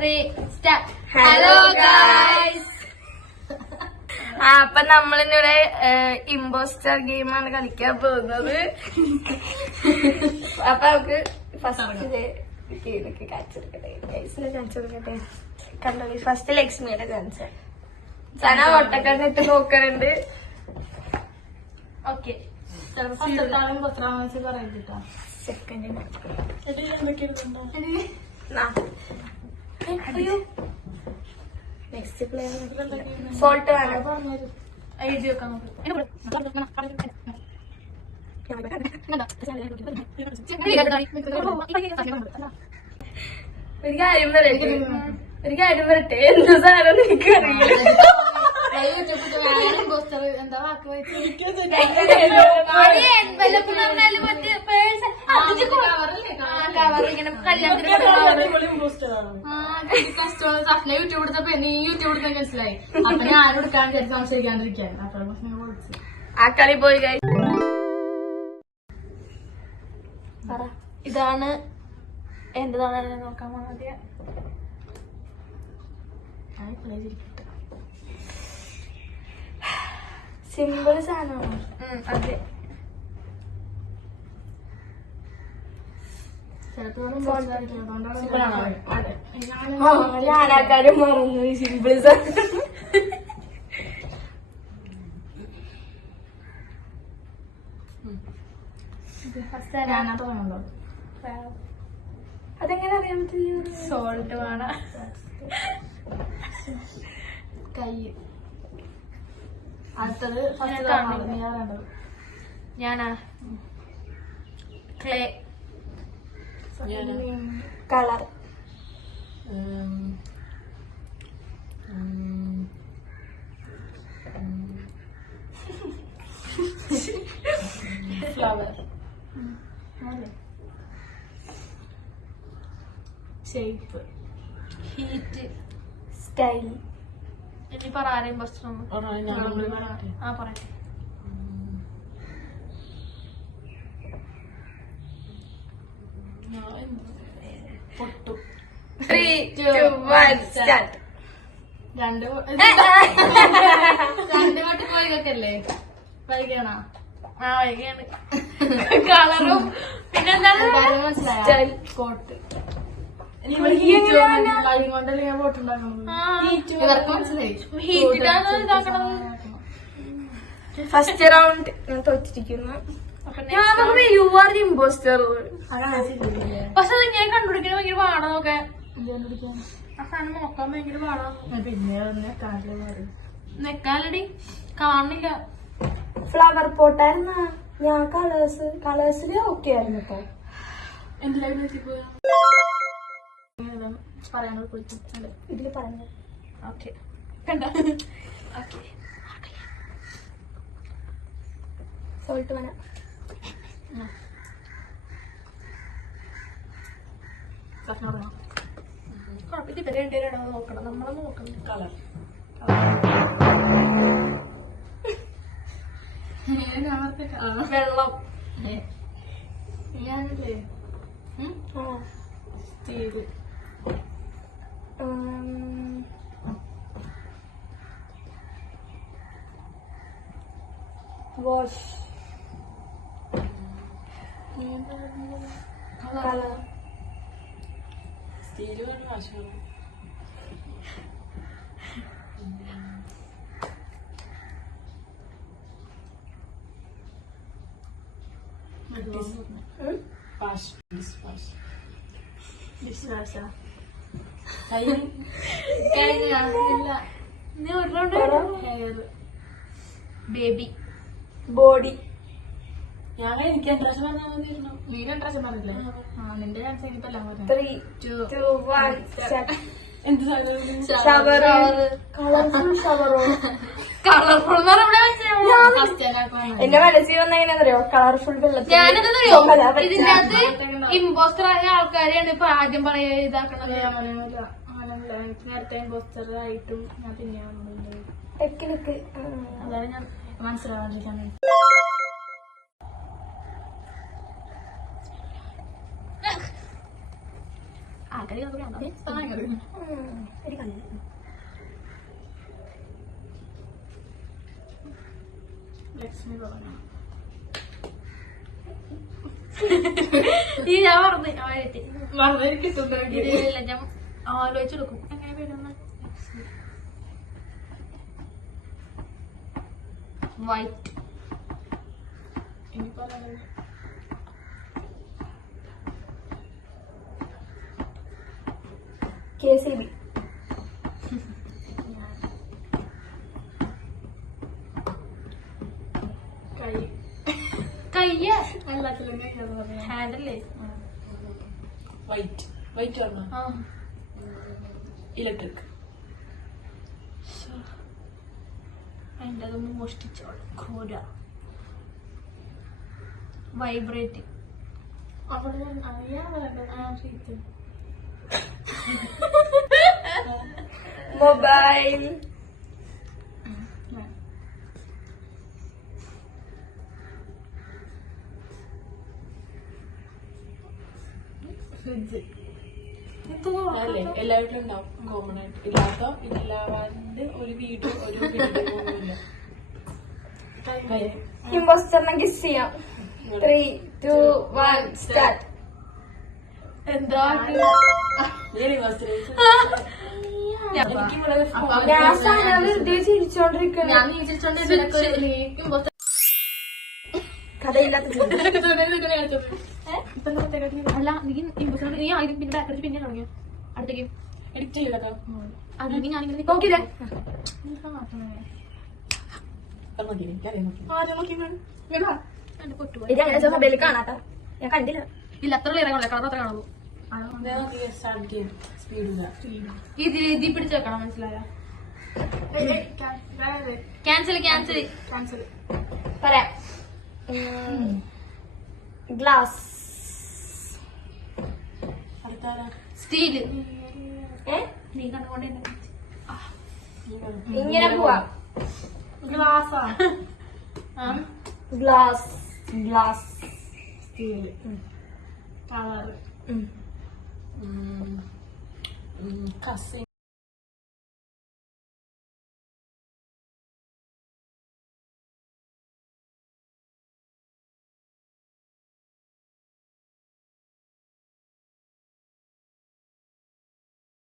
Hello guys. അപ്പൊ നമ്മളിന്നിവിടെ impostor ഗെയിമാണ് കളിക്കാൻ പോകുന്നത്. അപ്പൊ നമുക്ക് ഫസ്റ്റ് കാണിച്ചെടുക്കട്ടെ. കണ്ടോ, ഫസ്റ്റ് ലക്ഷ്മിയുടെ കാണിച്ച സന ഒട്ടക്കണ്ണിട്ട് നോക്കണുണ്ട്. ഓക്കെ, സെക്കൻഡിന് നെക്സ്റ്റ് പ്ലെയർ സോൾട്ട് വേണം. എഴുതി വെക്കാൻ ഒരു കാര്യം പറയട്ടെ, എന്ത് സാധനം എനിക്കറിയില്ല. യൂട്യൂബ് എടുത്തപ്പോ നീ യൂട്യൂബ് എടുത്ത മനസ്സിലായി. അപ്പൊ ഞാൻ എടുക്കാൻ സംശയിക്കാണ്ടിരിക്കാൻ ആ കളി പോയി. ഇതാണ് എന്റേതാണ് നോക്കാൻ മതി. സിമ്പിൾ സാധനമാണ്. അതെ, ഞാനാക്കാരും മറന്നു ഈ സിമ്പിൾ സാധനം. അതെങ്ങനെ അറിയാൻ പറ്റില്ല? സോൾട്ട് വേണം. കൈ അടുത്തത് ഞാനാ clay, colour, flower, shape, heat, style. ഇനി പറ ആരെയും ഫസ്റ്റ്. ആ പറയട്ടെ. പൊട്ടു. 3, 2, 1 സ്റ്റാർട്ട്. രണ്ട് പാട്ട് വൈകല്ലേ? വൈകണ? ആ വൈകിയാണ്. കളറും പിന്നെന്താണ് മനസ്സിലായ കോട്ട്. കൊണ്ടല്ലേ ഞാൻ പോട്ടുണ്ടാക്കുന്നത്. ഇവർക്ക് മനസ്സിലായി. ഫസ്റ്റ് റൗണ്ട് ഞാൻ തോറ്റിരിക്കുന്നു. ഇമ്പോസ്റ്റർ. പക്ഷെ അത് ഞാൻ കണ്ടുപിടിക്കാൻ ഭയങ്കര പാടാ. നോക്കാൻ ആ സാധനം നോക്കാൻ ഭയങ്കര പാടാ. പിന്നെ നെക്കാലടി കാണില്ല. ഫ്ലവർ പോട്ടായിരുന്ന ഞാൻ കളേഴ്സില് ഓക്കെ ആയിരുന്നു. ഇപ്പൊ എന്റെ ലൈഫ് എത്തിപ്പോയാ പറയാനോട് പോയിട്ട് ഇതില് പറഞ്ഞു. ഓക്കെ കണ്ട. ഓക്കെ, സോൾട്ട് വേണം. കുഴപ്പമില്ല, ഇവരെ രണ്ടുപേരും നോക്കണം, നമ്മളൊന്നും നോക്കണം. കളർ വെള്ളം. ഞാനല്ലേ സ്റ്റീല്, വാഷ്, കളർ, സ്റ്റീല് വേണം, വാഷ് വേണം. Baby, body. ഞാൻ എനിക്ക് ഇൻട്രസ്റ്റ് പറഞ്ഞാൽ മതിയായിരുന്നു. നീ ഇൻട്രസ്റ്റ് പറഞ്ഞില്ലേ? ആ നിന്റെ ചാൻസ് ഇനിയിപ്പോ എല്ലാം പറഞ്ഞു. 3, 2, 1 എന്ത് സാധനം? ഷവർ. കളർഫുൾ ഷവറോ? കളർഫുൾ എന്റെ മനസ്സിൽ വന്ന എങ്ങനെയാണെന്നറിയോ? കളർഫുൾ വെള്ളത്തിൽ. ഞാനെന്തറിയോ, ഇതിന്റെ അകത്ത് ഇമ്പോസ്റ്റർ ആയ ആൾക്കാരെയാണ് ഇപ്പൊ ആദ്യം പറയാ ഇതാക്കണത്. എനിക്ക് നേരത്തെ ഇമ്പോസ്റ്റർ ആയിട്ടും ഞാൻ പിന്നെ ടെക്നിക്ക് അതാണ് ഞാൻ മനസ്സിലാവാണ്ടിരിക്കാൻ. ആൾക്കാർ ലക്ഷ്മി പറഞ്ഞു ഈ ഞാൻ പറഞ്ഞു കിട്ടും ഇതില്ല ഞാൻ ആലോചിച്ചെടുക്കും എങ്ങനെ വരുന്ന വൈറ്റ് ഇനിയിപ്പോ KCB കയ്യ എല്ലാത്തിലും ഹാൻഡല്ലേ വൈറ്റ് വൈറ്റ് പറഞ്ഞ ഇലക്ട്രിക് അതിൻ്റെ അതൊന്ന് മോഷ്ടിച്ചോളൂ ഘോര വൈബ്രേറ്റ് അവിടെ അറിയാൻ മൊബൈൽ ഫ്രിഡ്ജ് അല്ലേ എല്ലാ വീട്ടിലും ഉണ്ടാവും കോമൺ ആയിട്ട് ഇല്ലാത്ത ഇല്ലാവാണ്ട് ഒരു വീടും ഒരു ബിൽഡിംഗ് ഒന്നുമില്ല ഇമ്പോസ്റ്ററിനെ ഗിസ് ചെയ്യാം 3, 2, 1 സ്റ്റാർട്ട് എന്താ ചിരിച്ചോണ്ടിരിക്കണം ഞാൻ ചിരിച്ചോണ്ടിരിക്കും കഥയില്ലാത്ത അല്ല നീ ഇമ്പോസ്റ്റർ നീ ആദ്യം പിന്നെ ബാക്കറിച്ച് പിന്നെ തുടങ്ങിയോ അടുത്തേക്ക് എഡിറ്റ് ചെയ്തോ അല്ലെങ്കിൽ ഞാനിങ്ങനെ നോക്കില്ലേ ഇത് അങ്ങനെ മൊബൈലിൽ കാണാത്ത ഞാൻ കണ്ടില്ല ഇല്ല അത്ര ക്ലിയർ ആണല്ലോ കളർ അത്ര കാണുള്ളൂ ഇത് പിടിച്ച് വെക്കണം മനസ്സിലായോ ക്യാൻസൽ ക്യാൻസൽ ക്യാൻസൽ പറയാം ഗ്ലാസ് സ്റ്റീല് നീ കണ്ടുകൊണ്ട് ഇങ്ങനെ പോവാ ഗ്ലാസ്സാ glass glass steel colour cousin